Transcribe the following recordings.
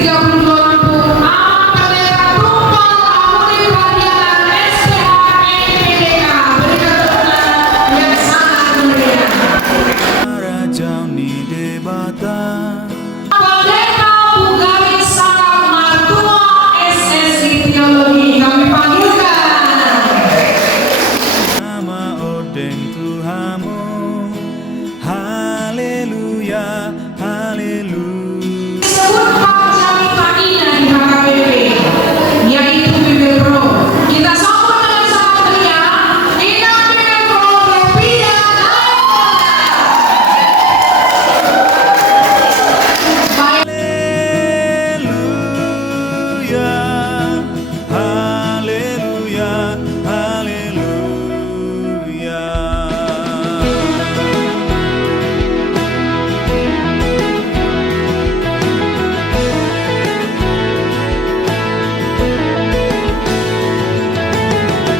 32 lampu amat pendeta tumpal amuni pelayanan SPHNPDK. Berikan yang sangat mulia. Raja Nidebata Pendeta Pugari Sangam Martua SSI Teologi kami panggilkan. nama odeng Tuhamu, haleluya, haleluya. Disebut Pak Jami Pakina di HKBP, yaitu Bibir Pro. Kita sambut dengan sangat meriah. Kita Bibir Pro Bepida baik. Haleluya, haleluya, haleluya.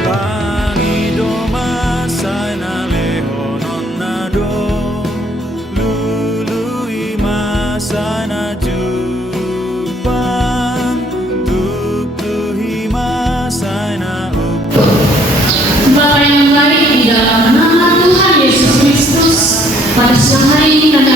Pangidoma sana lehonon nado, lului masana jupang, tuktuhi masana Bapak yang baik di dalam nama Tuhan Yesus Kristus, pada siang hari ini kami